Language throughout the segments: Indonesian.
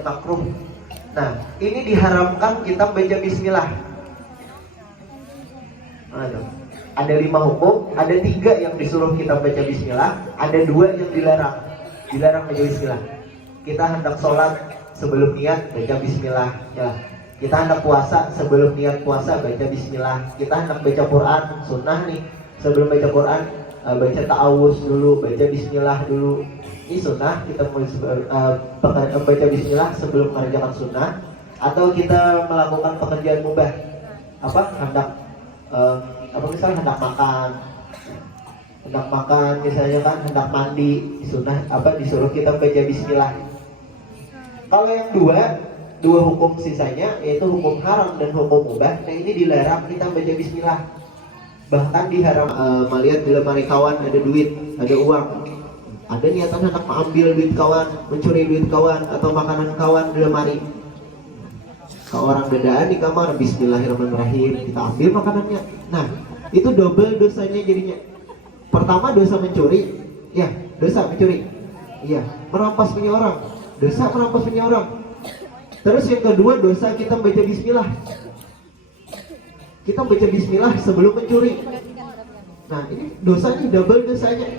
dan makruh. Nah, ini diharamkan kita baca bismillah. Ada 5 hukum, ada 3 yang disuruh kita baca bismillah, ada 2 yang dilarang baca bismillah. Kita hendak sholat sebelum niat baca bismillah ya. Kita hendak puasa sebelum niat puasa baca bismillah. Kita hendak baca Quran sunnah nih, sebelum baca Quran baca ta'awuz dulu, baca bismillah dulu. Ini sunnah, kita baca bismillah sebelum mengerjakan sunnah. Atau kita melakukan pekerjaan mubah, misalnya hendak makan misalnya kan, hendak mandi, sunnah disuruh kita baca bismillah. Kalau yang dua hukum sisanya, yaitu hukum haram dan hukum mubah, nah ini dilarang kita baca bismillah. Bahkan diharam melihat di lemari kawan ada duit, ada uang, ada niatan hendak mengambil duit kawan, mencuri duit kawan, atau makanan kawan di lemari. Kalau orang dadaan di kamar, bismillahirrahmanirrahim, kita ambil makanannya. Nah, itu double dosanya jadinya. Pertama dosa mencuri, ya, dosa mencuri. Iya, merampas punya orang, dosa merampas punya orang. Terus yang kedua, dosa kita baca bismillah. Kita baca bismillah sebelum mencuri. Nah, ini dosanya double dosanya.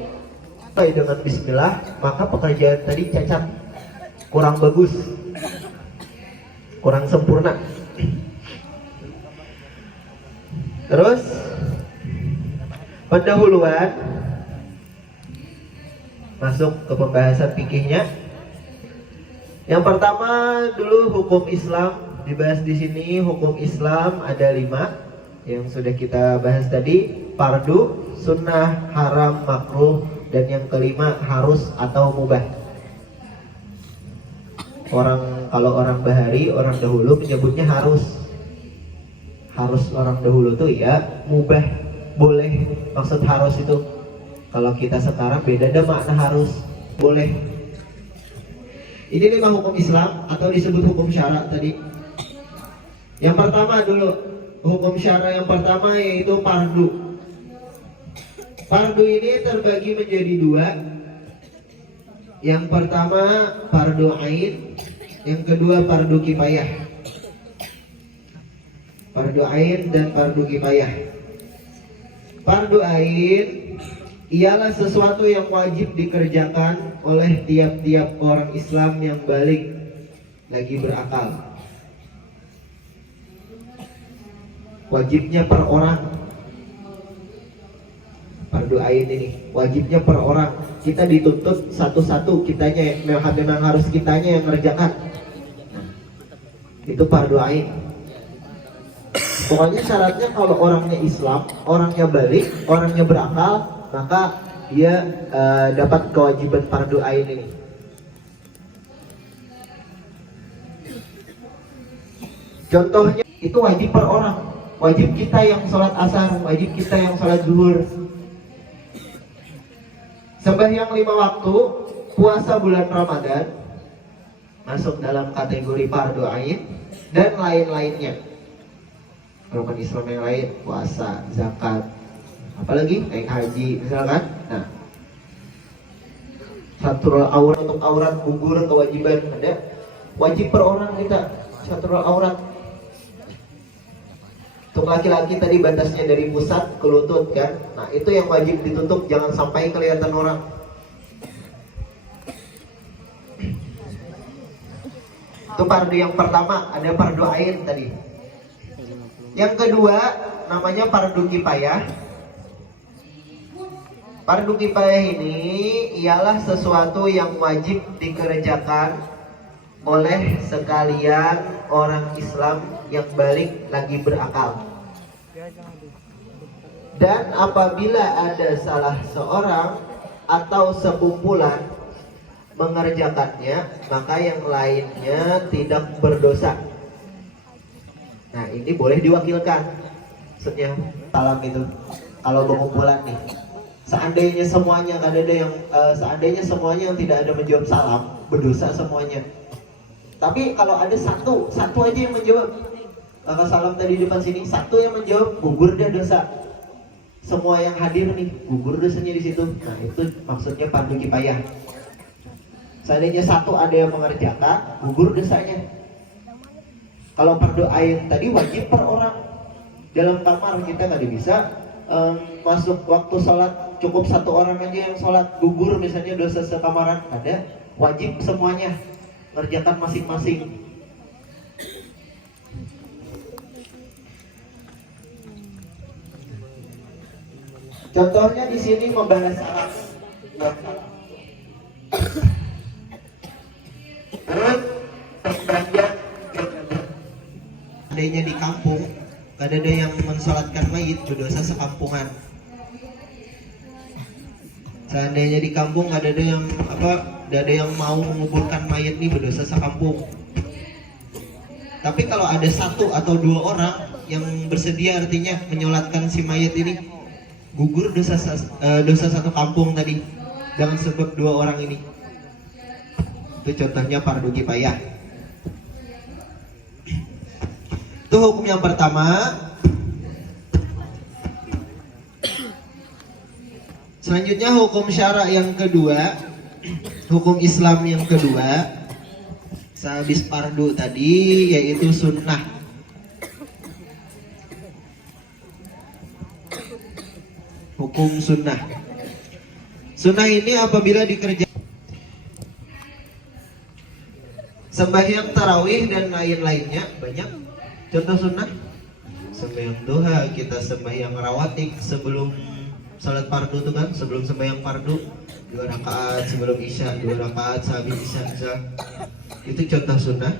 Dengan bismillah, maka pekerjaan tadi cacat, kurang bagus, kurang sempurna. Terus pendahuluan, masuk ke pembahasan fikihnya. Yang pertama dulu hukum Islam dibahas di sini. Hukum Islam ada 5 yang sudah kita bahas tadi: fardu, sunnah, haram, makruh, dan yang kelima harus atau mubah. Kalau orang bahari, orang dahulu menyebutnya harus. Harus orang dahulu tuh ya mubah, boleh. Maksud harus itu, kalau kita sekarang beda, ada makna harus, boleh. Ini 5 hukum Islam atau disebut hukum syara tadi. Yang pertama dulu, hukum syara yang pertama yaitu fardu. Fardu ini terbagi menjadi 2. Yang pertama fardu ain, yang kedua fardu kifayah. Fardu ain dan fardu kifayah. Fardu ain ialah sesuatu yang wajib dikerjakan oleh tiap-tiap orang Islam yang balik lagi berakal. Wajibnya per orang. Fardu ain ini wajibnya per orang. Kita dituntut satu-satu, kitanya memang harus kitanya yang mengerjakan. Nah, itu fardu ain. Pokoknya syaratnya kalau orangnya Islam, orangnya balik, orangnya berakal, maka dia dapat kewajiban fardu ain ini. Contohnya itu wajib per orang. Wajib kita yang sholat asar, wajib kita yang sholat zuhur. Sembahyang 5 waktu, puasa bulan Ramadan masuk dalam kategori fardu ain, dan lain-lainnya. Rukun Islam yang lain, puasa, zakat, apalagi naik haji misalkan. Nah, satrul aurat, untuk aurat gugur kewajiban ada, wajib per orang kita satrul aurat. Untuk laki-laki tadi batasnya dari pusat ke lutut kan. Nah, itu yang wajib ditutup, jangan sampai kelihatan orang. Itu fardu yang pertama, ada fardu ain tadi. Yang kedua namanya fardu kifayah. Fardu kifayah ini ialah sesuatu yang wajib dikerjakan oleh sekalian orang Islam yang balik lagi berakal. Dan apabila ada salah seorang atau sekumpulan mengerjakannya, maka yang lainnya tidak berdosa. Nah, ini boleh diwakilkan. Maksudnya salam itu kalau berkumpulan nih, seandainya semuanya ada yang semuanya yang tidak ada menjawab salam, berdosa semuanya. Tapi kalau ada satu aja yang menjawab, maka salam tadi di depan sini, satu yang menjawab, gugur dia dosa. Semua yang hadir nih gugur dosanya di situ. Nah, itu maksudnya fardu kifayah. Seandainya satu ada yang mengerjakan, gugur dosanya. Kalau fardu ain tadi wajib per orang. Dalam kamar kita nggak bisa masuk waktu sholat cukup satu orang aja yang sholat, gugur misalnya dosa sekamaran, ada, wajib semuanya ngerjakan masing-masing. Contohnya di sini membahas salam. Terus pembagian adanya di kampung, gak ada yang mensolatkan mayit, dosa sekampungan. Seandainya di kampung gak ada yang mau menguburkan mayit nih, berdosa sekampung. Tapi kalau ada satu atau dua orang yang bersedia, artinya menyolatkan si mayit ini, gugur dosa satu kampung tadi. Jangan sebab dua orang ini. Itu contohnya fardu kifayah. Itu hukum yang pertama. Selanjutnya hukum syara yang kedua, hukum Islam yang kedua, sehabis fardu tadi, yaitu sunnah. Hukum sunnah. Sunnah ini apabila dikerjakan sembahyang tarawih dan lain-lainnya, banyak contoh sunnah. Sembahyang duha, kita sembahyang rawatib sebelum salat fardu itu kan, sebelum sembahyang fardu 2 rakaat, sebelum isya 2 rakaat, sehabis isya. Itu contoh sunnah.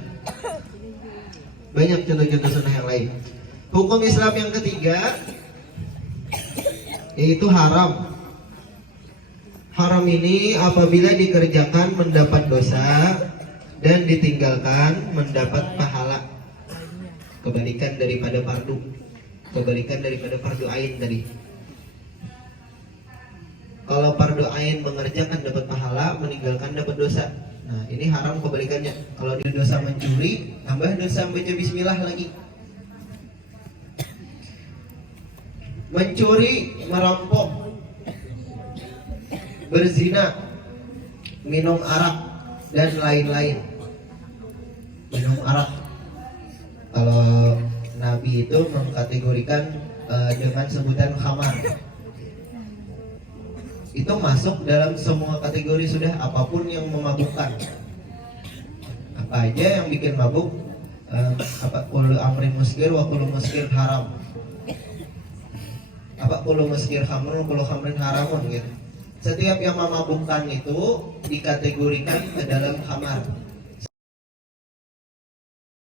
Banyak contoh-contoh sunnah yang lain. Hukum Islam yang ketiga yaitu haram. Haram ini apabila dikerjakan mendapat dosa dan ditinggalkan mendapat pahala. Kebalikan daripada fardu. Kebalikan daripada fardu ain tadi. Kalau fardu ain mengerjakan dapat pahala, meninggalkan dapat dosa. Nah, ini haram kebalikannya. Kalau dia dosa mencuri, tambah dosa baca bismillah lagi. Mencuri, merampok, berzina, minum arak dan lain-lain. Minum arak, kalau Nabi itu mengkategorikan dengan sebutan khamar. Itu masuk dalam semua kategori sudah, apapun yang memabukkan. Apa aja yang bikin mabuk, kullu amrin muskir wa kullu muskir haram. Kullu muskir khamrun, kullu khamrin haramun gitu. Setiap yang memabukkan itu dikategorikan ke dalam khamar.